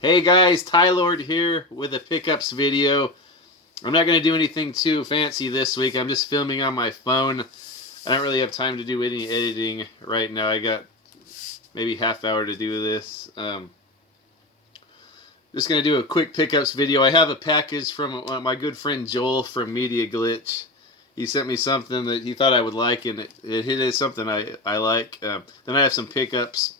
Hey guys, Tylord here with a pickups video. I'm not going to do anything too fancy this week. I'm just filming on my phone. I don't really have time to do any editing right now. I got maybe half hour to do this. Just going to do a quick pickups video. I have a package from my good friend Joel from Media Glitch. He sent me something that he thought I would like, and it is something I like. Then I have some pickups.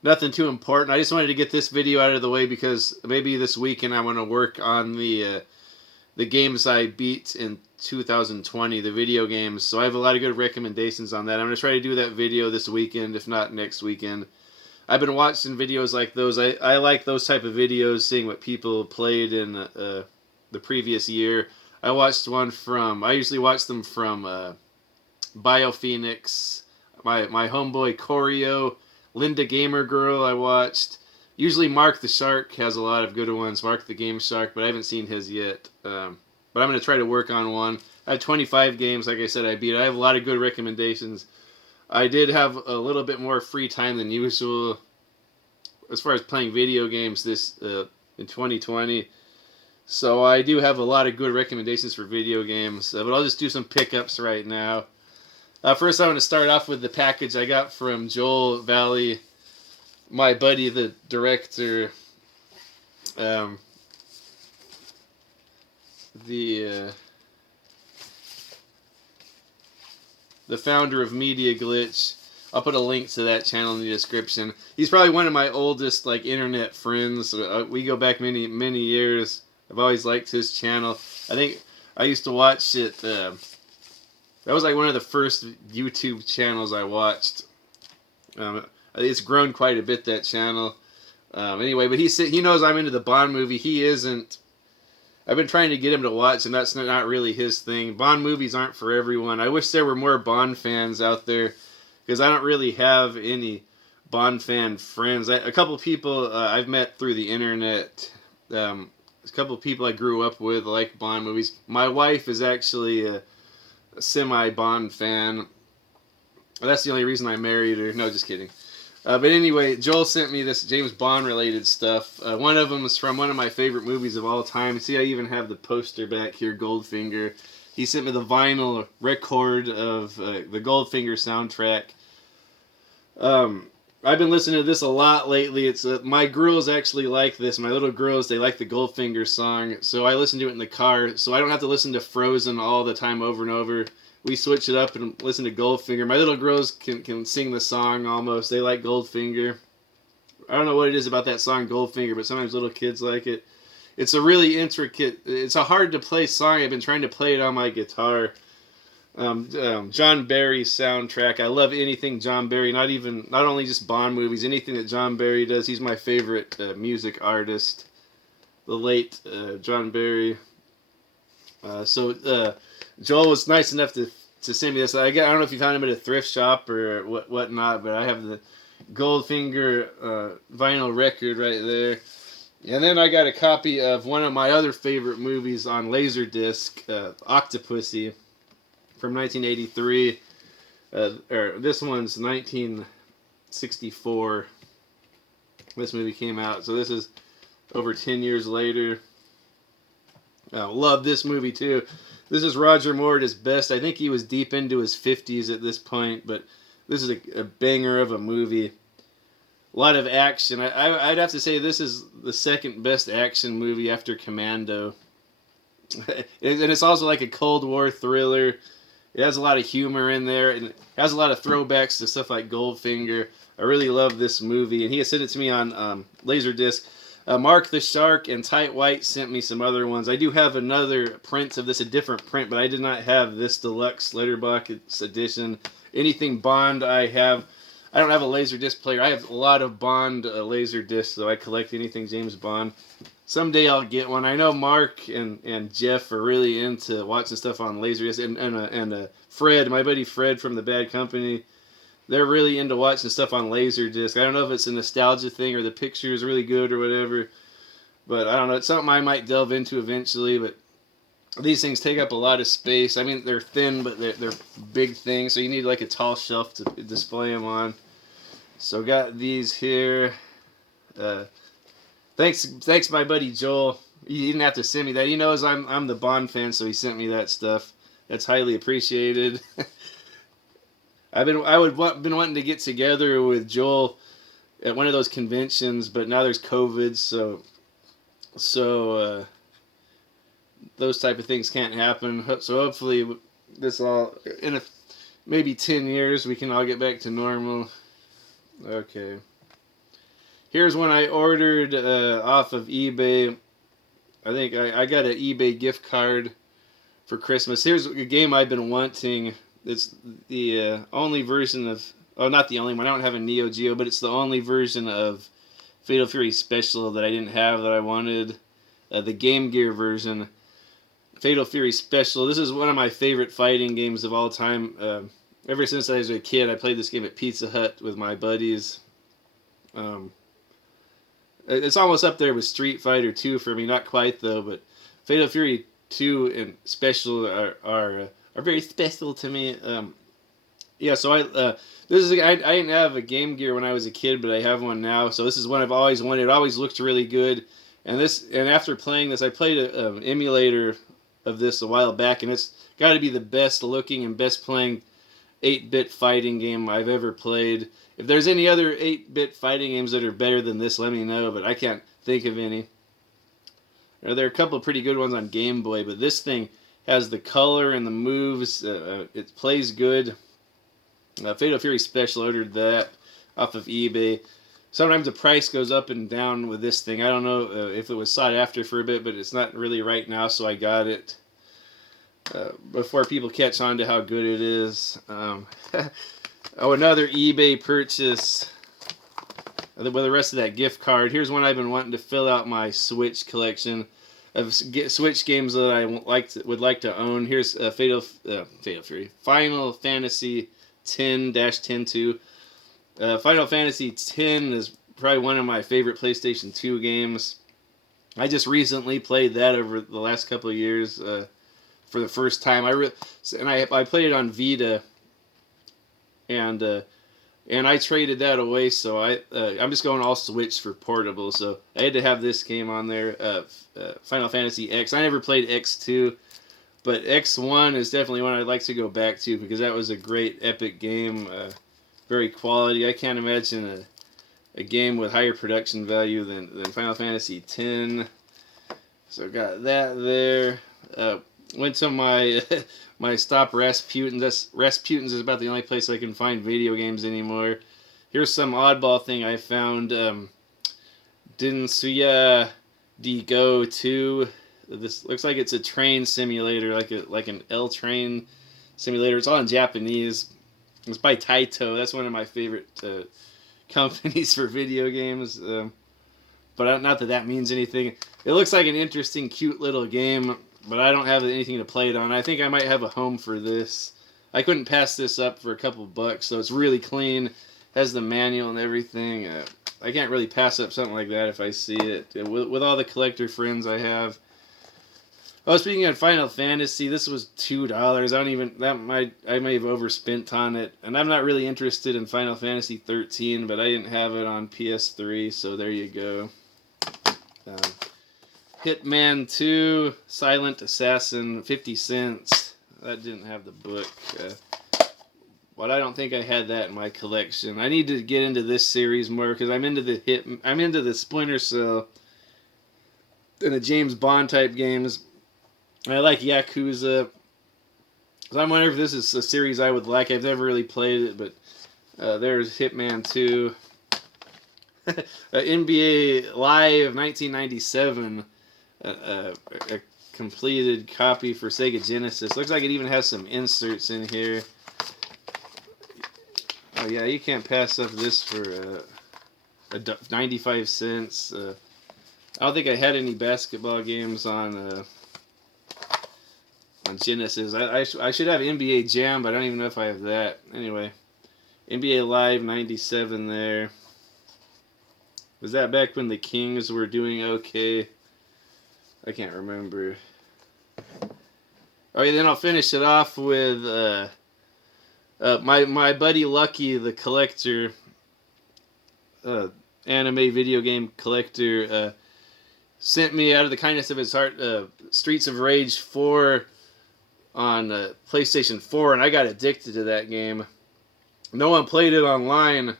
Nothing too important. I just wanted to get this video out of the way because maybe this weekend I want to work on the games I beat in 2020, the video games. So I have a lot of good recommendations on that. I'm going to try to do that video this weekend, if not next weekend. I've been watching videos like those. I like those type of videos, seeing what people played in the previous year. I usually watch them from BioPhoenix, my homeboy Corio, Linda Gamer Girl I watched. Usually Mark the Shark has a lot of good ones. Mark the Game Shark, but I haven't seen his yet. But I'm going to try to work on one. I have 25 games, like I said, I beat. I have a lot of good recommendations. I did have a little bit more free time than usual as far as playing video games in 2020. So I do have a lot of good recommendations for video games. But I'll just do some pickups right now. First, I want to start off with the package I got from Joel Valley, my buddy, the director, the founder of Media Glitch. I'll put a link to that channel in the description. He's probably one of my oldest internet friends. We go back many years. I've always liked his channel. I think I used to watch it. That was like one of the first YouTube channels I watched. It's grown quite a bit, that channel. Anyway, but he knows I'm into the Bond movie. He isn't. I've been trying to get him to watch, and that's not really his thing. Bond movies aren't for everyone. I wish there were more Bond fans out there, because I don't really have any Bond fan friends. A couple people I've met through the internet. A couple people I grew up with like Bond movies. My wife is actually a semi-Bond fan. That's the only reason I married her. No, just kidding. But anyway, Joel sent me this James Bond related stuff. One of them is from one of my favorite movies of all time. See, I even have the poster back here, Goldfinger. He sent me the vinyl record of the Goldfinger soundtrack. I've been listening to this a lot lately. It's my girls actually like this. My little girls, they like the Goldfinger song, so I listen to it in the car, so I don't have to listen to Frozen all the time over and over. We switch it up and listen to Goldfinger. My little girls can sing the song almost. They like Goldfinger. I don't know what it is about that song Goldfinger, but sometimes little kids like it. It's a really intricate, it's a hard to play song. I've been trying to play it on my guitar. John Barry's soundtrack. I love anything John Barry. Not only just Bond movies. Anything that John Barry does. He's my favorite music artist. The late John Barry. Joel was nice enough to send me this. I don't know if you found him at a thrift shop or whatnot, but I have the Goldfinger vinyl record right there. And then I got a copy of one of my other favorite movies on Laserdisc, Octopussy, from 1983. This one's 1964. This movie came out, so this is over 10 years later. Love this movie too. This is Roger Moore at his best. I think he was deep into his 50s at this point, but this is a banger of a movie. A lot of action. I'd have to say this is the second best action movie after Commando. And it's also like a Cold War thriller. It has a lot of humor in there, and it has a lot of throwbacks to stuff like Goldfinger. I really love this movie, and he has sent it to me on Laserdisc. Mark the Shark and Tight White sent me some other ones. I do have another print of this, a different print, but I did not have this deluxe letterbox edition. Anything Bond I have. I don't have a Laserdisc player. I have a lot of Bond Laserdiscs, so I collect anything James Bond. Someday I'll get one. I know Mark and Jeff are really into watching stuff on Laserdisc, and Fred, my buddy Fred from the Bad Company, they're really into watching stuff on Laserdisc. I don't know if it's a nostalgia thing or the picture is really good or whatever, but I don't know. It's something I might delve into eventually, but these things take up a lot of space. I mean, they're thin, but they're big things, so you need like a tall shelf to display them on. So got these here. Thanks, my buddy Joel. He didn't have to send me that. He knows I'm the Bond fan, so he sent me that stuff. That's highly appreciated. Been wanting to get together with Joel at one of those conventions, but now there's COVID, so those type of things can't happen. So hopefully this all in maybe 10 years we can all get back to normal. Okay. Here's one I ordered off of eBay. I think I got an eBay gift card for Christmas. Here's a game I've been wanting. It's the only version of... Oh, not the only one. I don't have a Neo Geo, but it's the only version of Fatal Fury Special that I didn't have that I wanted. The Game Gear version. Fatal Fury Special. This is one of my favorite fighting games of all time. Ever since I was a kid, I played this game at Pizza Hut with my buddies. It's almost up there with Street Fighter 2 for me. Not quite, though, but Fatal Fury 2 and Special are very special to me. Yeah, so I didn't have a Game Gear when I was a kid, but I have one now. So this is one I've always wanted. It always looked really good. And after playing this, I played an emulator of this a while back, and it's got to be the best looking and best playing 8-bit fighting game I've ever played. If there's any other 8-bit fighting games that are better than this, let me know, but I can't think of any. There are a couple of pretty good ones on Game Boy, but this thing has the color and the moves. It plays good. Fatal Fury Special, ordered that off of eBay. Sometimes the price goes up and down with this thing. I don't know if it was sought after for a bit, but it's not really right now, so I got it before people catch on to how good it is. Oh, another eBay purchase with the rest of that gift card. Here's one I've been wanting to fill out my Switch collection of Switch games that I would like to own. Here's Final Fantasy 10-10-2. Final Fantasy 10 is probably one of my favorite PlayStation 2 games. I just recently played that over the last couple of years for the first time. I played it on Vita, and I traded that away. So I'm just going all Switch for portable. So I had to have this game on there. Final Fantasy X. I never played X2, but X1 is definitely one I'd like to go back to because that was a great epic game. Very quality. I can't imagine a game with higher production value than Final Fantasy X. So got that there. Went to my my Stop Rasputin's. Rasputin's is about the only place I can find video games anymore. Here's some oddball thing I found. Dinsuya de Go 2. This looks like it's a train simulator, like an L train simulator. It's all in Japanese. It's by Taito. That's one of my favorite companies for video games. But not that means anything. It looks like an interesting, cute little game, but I don't have anything to play it on. I think I might have a home for this. I couldn't pass this up for a couple bucks, so it's really clean. Has the manual and everything. I can't really pass up something like that if I see it. With all the collector friends I have. Oh, speaking of Final Fantasy, this was $2. I may have overspent on it, and I'm not really interested in Final Fantasy 13, but I didn't have it on PS3, so there you go. Hitman 2, Silent Assassin, 50 cents. That didn't have the book. But I don't think I had that in my collection. I need to get into this series more because I'm into the Splinter Cell and the James Bond type games. I like Yakuza. So I'm wondering if this is a series I would like. I've never really played it, but there's Hitman 2. NBA Live 1997. A completed copy for Sega Genesis. Looks like it even has some inserts in here. Oh yeah, you can't pass up this for 95 cents. I don't think I had any basketball games on Genesis. I should have NBA Jam, but I don't even know if I have that. Anyway, NBA Live 97 there. Was that back when the Kings were doing okay? I can't remember. Okay, then I'll finish it off with my buddy Lucky, the collector. anime video game collector, sent me out of the kindness of his heart Streets of Rage 4 on PlayStation 4, and I got addicted to that game. No one played it online,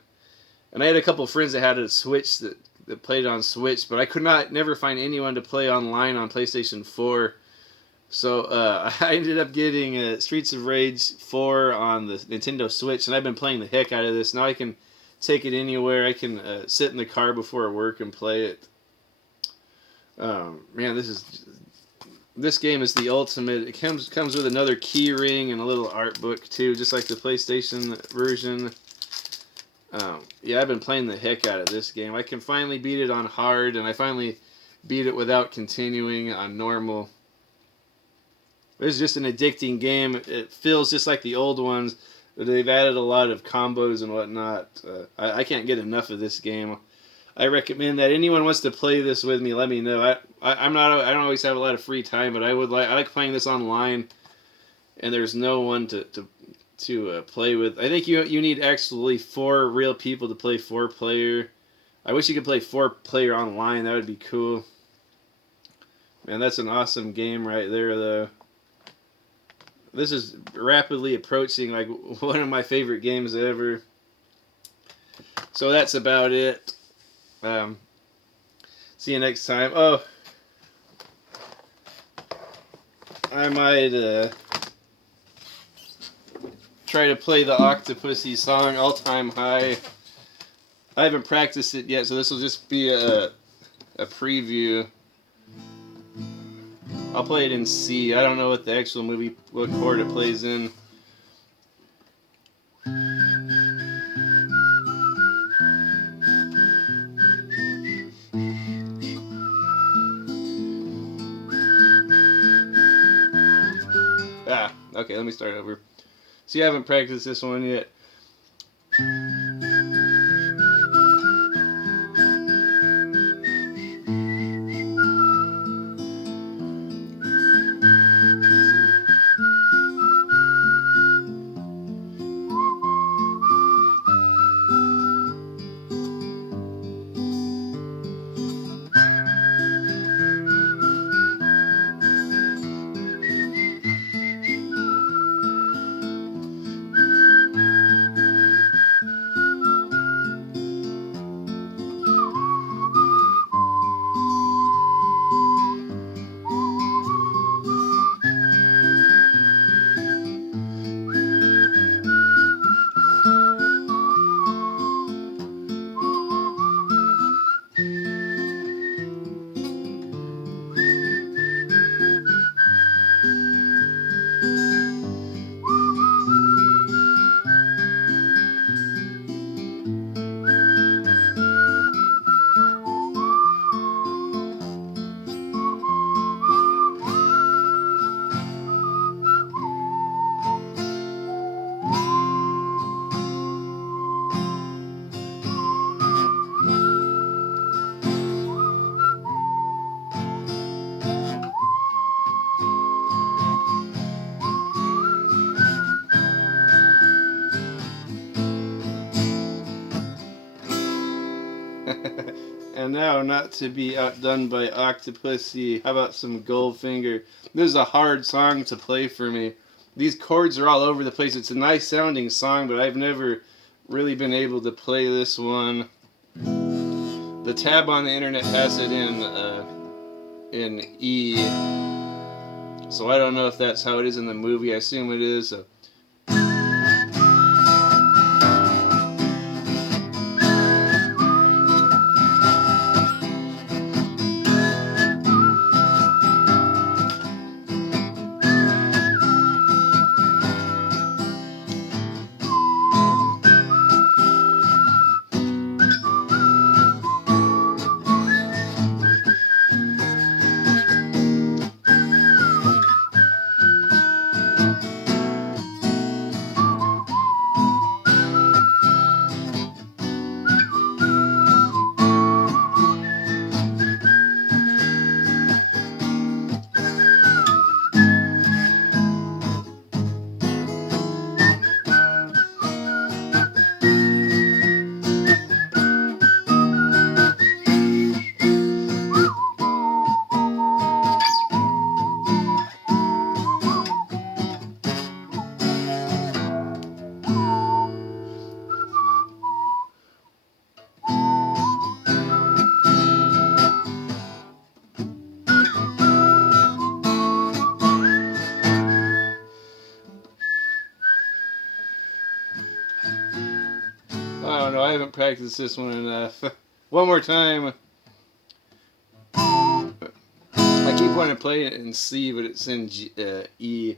and I had a couple friends that had a Switch that played it on Switch, but I could never find anyone to play online on PlayStation 4. So I ended up getting Streets of Rage 4 on the Nintendo Switch, and I've been playing the heck out of this. Now I can take it anywhere. I can sit in the car before work and play it. Man, this game is the ultimate. It comes with another key ring and a little art book too, just like the PlayStation version. Yeah, I've been playing the heck out of this game. I can finally beat it on hard, and I finally beat it without continuing on normal. It's just an addicting game. It feels just like the old ones. They've added a lot of combos and whatnot. I can't get enough of this game. I recommend that anyone wants to play this with me, let me know. I don't always have a lot of free time, but I like playing this online, and there's no one to play with. I think you need actually 4 real people to play 4-player. I wish you could play 4-player online. That would be cool. Man, that's an awesome game right there, though. This is rapidly approaching like one of my favorite games ever. So that's about it. See you next time. Oh, I might try to play the Octopussy song, All Time High. I haven't practiced it yet, so this will just be a preview. I'll play it in C. I don't know what the actual what chord it plays in. Okay, let me start over. See, I haven't practiced this one yet. And now, not to be outdone by Octopussy, how about some Goldfinger? This is a hard song to play for me. These chords are all over the place. It's a nice sounding song, but I've never really been able to play this one. The tab on the internet has it in E, so I don't know if that's how it is in the movie. I assume it is. So. I haven't practiced this one enough. One more time. I keep wanting to play it in C, but it's in E.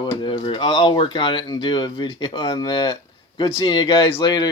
Whatever. I'll work on it and do a video on that. Good seeing you guys later.